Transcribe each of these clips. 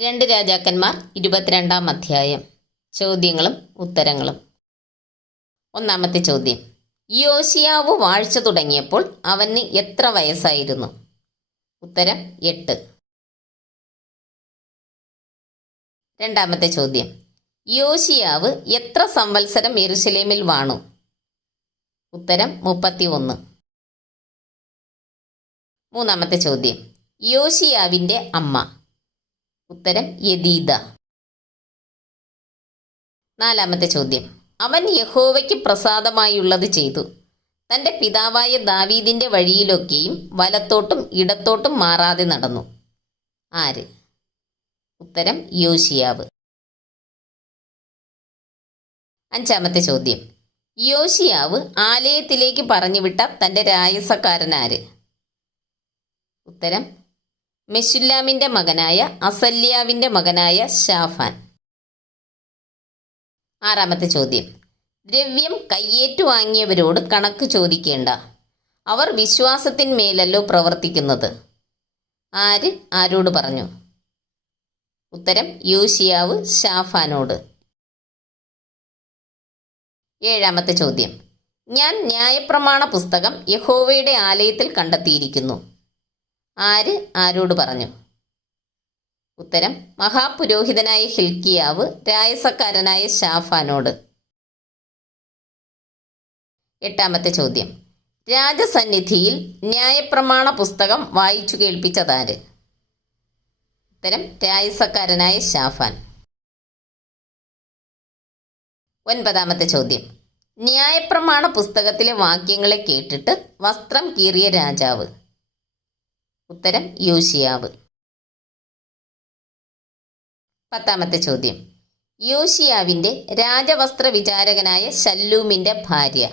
രണ്ട് രാജാക്കന്മാർ 22-ാം അധ്യായം. ചോദ്യങ്ങളും ഉത്തരങ്ങളും. ഒന്നാമത്തെ ചോദ്യം. യോശിയാവ് വാഴ്ച തുടങ്ങിയപ്പോൾ അവന് എത്ര വയസ്സായിരുന്നു? ഉത്തരം 8. രണ്ടാമത്തെ ചോദ്യം. യോശിയാവ് എത്ര സംവത്സരം യെരുശലേമിൽ വാണു? ഉത്തരം 31. മൂന്നാമത്തെ ചോദ്യം. യോശിയാവിൻ്റെ അമ്മ? ഉത്തരം യദീദ. നാലാമത്തെ ചോദ്യം. അവൻ യഹോവയ്ക്ക് പ്രസാദമായുള്ളത് ചെയ്തു. തൻ്റെ പിതാവായ ദാവീദിൻ്റെ വഴിയിലൊക്കെയും വലത്തോട്ടും ഇടത്തോട്ടും മാറാതെ നടന്നു. ആര്? ഉത്തരം യോശിയാവ്. അഞ്ചാമത്തെ ചോദ്യം. യോശിയാവ് ആലയത്തിലേക്ക് പറഞ്ഞുവിട്ട തൻ്റെ രായസക്കാരനാര്? ഉത്തരം മെശുല്ലാമിൻ്റെ മകനായ അസല്യാവിൻ്റെ മകനായ ശാഫാൻ. ആറാമത്തെ ചോദ്യം. ദ്രവ്യം കയ്യേറ്റു വാങ്ങിയവരോട് കണക്ക് ചോദിക്കേണ്ട, അവർ വിശ്വാസത്തിന്മേലല്ലോ പ്രവർത്തിക്കുന്നത്. ആര് ആരോട് പറഞ്ഞു? ഉത്തരം യോശിയാവ് ശാഫാനോട്. ഏഴാമത്തെ ചോദ്യം. ഞാൻ ന്യായപ്രമാണ പുസ്തകം യഹോവയുടെ ആലയത്തിൽ കണ്ടെത്തിയിരിക്കുന്നു. ആര് ആരോട് പറഞ്ഞു? ഉത്തരം മഹാപുരോഹിതനായ ഹിൽക്കിയാവ് രായസക്കാരനായ ശാഫാനോട്. എട്ടാമത്തെ ചോദ്യം. രാജസന്നിധിയിൽ ന്യായപ്രമാണ പുസ്തകം വായിച്ചു കേൾപ്പിച്ചതാര്? ഉത്തരം രായസക്കാരനായ ശാഫാൻ. ഒൻപതാമത്തെ ചോദ്യം. ന്യായപ്രമാണ പുസ്തകത്തിലെ വാക്യങ്ങളെ കേട്ടിട്ട് വസ്ത്രം കീറിയ രാജാവ്? ഉത്തരം യോശിയാവ്. പത്താമത്തെ ചോദ്യം. യോശിയാവിൻ്റെ രാജവസ്ത്ര വിചാരകനായ ശല്ലൂമിൻ്റെ ഭാര്യ?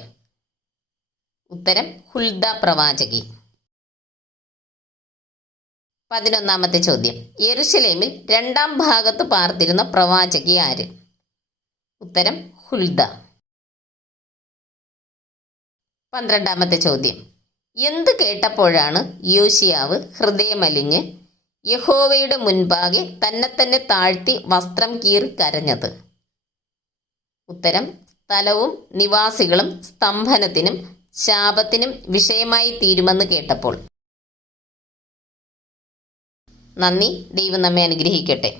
ഉത്തരം ഹുൽദ പ്രവാചകി. 11ാമത്തെ ചോദ്യം. യെരുശലേമിൽ 2ാം ഭാഗത്ത് പാർത്തിരുന്ന പ്രവാചകി ആര്? ഉത്തരം ഹുൽദ. 12ാമത്തെ ചോദ്യം. എന്ത് കേട്ടപ്പോഴാണ് യോശിയാവ് ഹൃദയമലിഞ്ഞ് യഹോവയുടെ മുൻപാകെ തന്നെ താഴ്ത്തി വസ്ത്രം കീറി കരഞ്ഞത്? ഉത്തരം സ്ഥലവും നിവാസികളും സ്തംഭനത്തിനും ശാപത്തിനും വിഷയമായി തീരുമെന്ന് കേട്ടപ്പോൾ. നന്ദി. ദൈവം നമ്മെ അനുഗ്രഹിക്കട്ടെ.